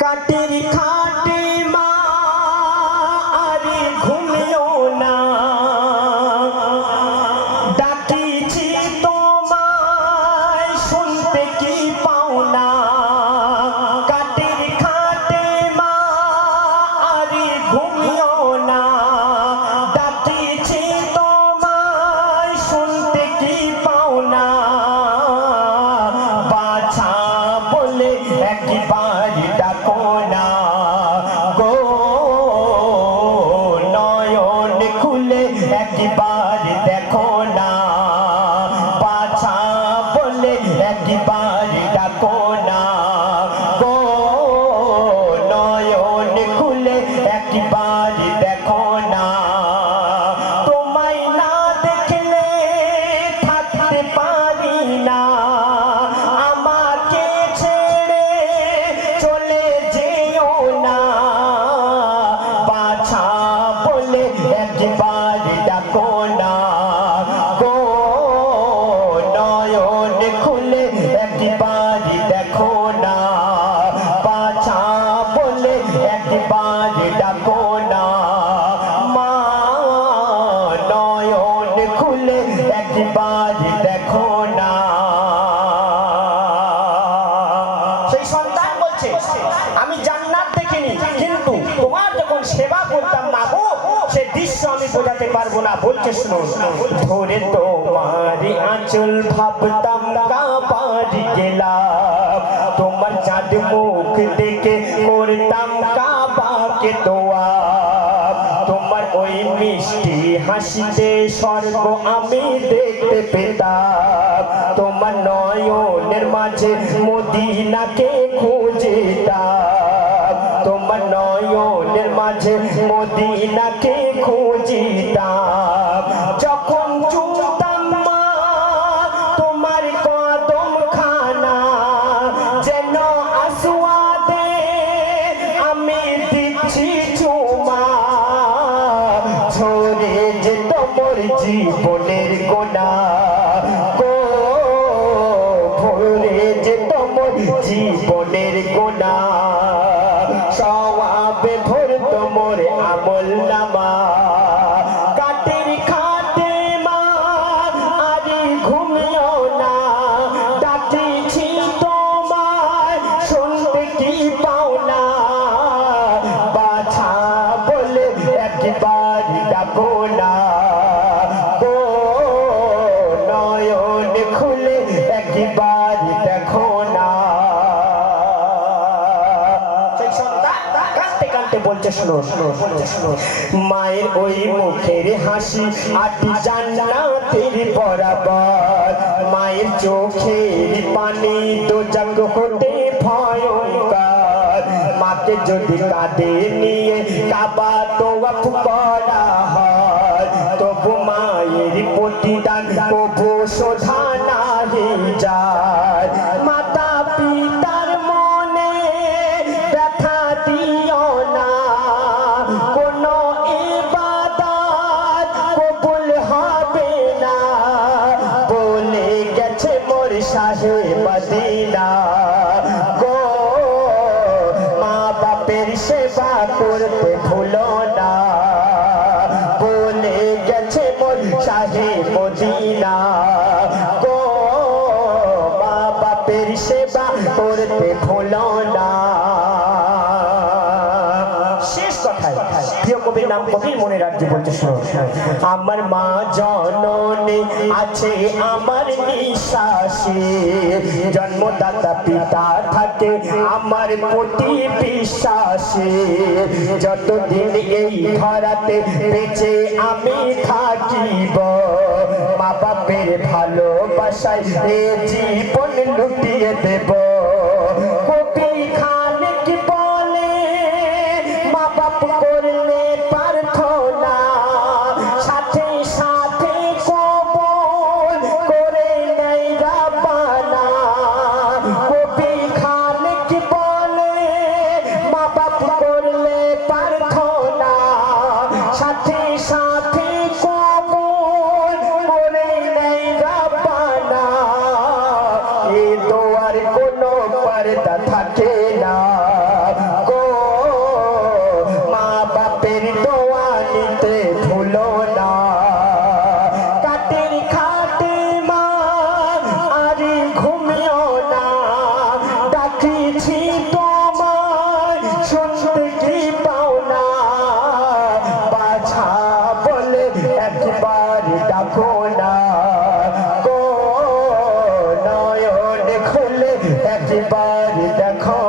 কাটের খাটে মা আরে ঘুমিও না, ডাকিছি তোমায় শুনতে কি পাও না। কাটের খাটে মা আরে ঘুমিও না, ডাকিছি তোমায় শুনতে কি পাও না। বাছা বলে একবার ডাকো না গো, নয়ন খুলে একবার দেখো না। বাছা বলে একবার ডাকো না গো, নয়ন খুলে একবার দেখো না। তোমায় না দেখলে থাকতে পারি না, আমাকে ছেড়ে চলে যেও না। বাছা বলে একবার ডাকো না গো, নয়ন খুলে একবার দেখো না। বাছা বলে একবার ডাকো না, মা নয়ন খুলে একবার দেখো না। সেই সন্তান বলছে আমি জান্নাত দেখিনি, কিন্তু তোমার যখন সেবা করতাম না গো, সে দৃশ্য আমি বোঝাতে পারবো না। বলছে শুনো, ধরে তোমার আঁচল ভাবতাম কাবারি গেলাম, তোমার চাঁদ মুখ দেখে করতাম কাবাকে দোয়া। তোমার ওই মিষ্টি হাসিতে স্বর্গ আমি দেখতে পেতাম, তোমার নয়নের মাঝে মদিনাকে খুঁজিতাম, তোমার নয়নের মাঝে মদিনাকে খুঁজিতাম। যখন চুমতাম মা তোমার কদম খানা, যেন আসওয়াদে আমি দিচ্ছি চুমা। ঝরে যেত মোর জীবনের গোনা গো, ভরে যেত মোর জীবনের গোনা। সওয়াবে ভরত মোর আমল নামা। কাটের খাটে মা আরে ঘুমিও না, ডাকিছি তোমায় শুনতে কি পাও না। বাছা বলে একবার ডাকো না গো, নয়ন খুলে একবার দেখো না। বলছে শুনো, মায়ের ওই মুখের হাসি আটি জান্নাতের বরাবর, মায়ের চোখের পানি দোজখ হতে ভয়ঙ্কর। মাকে যদি কাঁধে নিয়ে কাবা তোয়াফ করা হয়, তবু মায়ের প্রতিদান কবু শোধা নাহি যায়। মাতা পিতার মনে ব্যথা দিও না, কোনো ইবাদত কবুল হবে না, বলে গেছে মোর শাহে মদিনা গো। মা বাপের সেবা করতে ভুলো না, বলে গেছে মোর শাহে মদিনা গো। মা বাপের সেবা করতে ভুলো না। শেষ কথায় প্রিয় কবির নাম কবির মনে রাখতে বলছে শুনো, আমার মা জননী আছে আমার নিঃশ্বাসে, জন্মদাতা পিতা থাকে আমার প্রতি বিশ্বাসে। যতদিন এই ধরাতে বেঁচে আমি থাকিব, মা বাপের ভালোবাসায় এ জীবন লুটিয়ে দেব। কবি খানিক বলে মা বাপ করলে প্রার্থনা, সাথে সাথে কবুল করে নেয় রাব্বানা। কবি খানিক বলে মা বাপ করলে প্রার্থনা, সাথে সাথে কবুল করে নেয় রাব্বানা। এ দোয়ার কোন না থাকে না গো মা বাপের দোয়া নিতে ভুলো না কাটের খাটে মা আরে ঘুমিও না ডাকিছি তোমায় শুনতে কি পাও না বাছা বলে একবার ডাকো না গো নয়ন খুলে একবার দেখো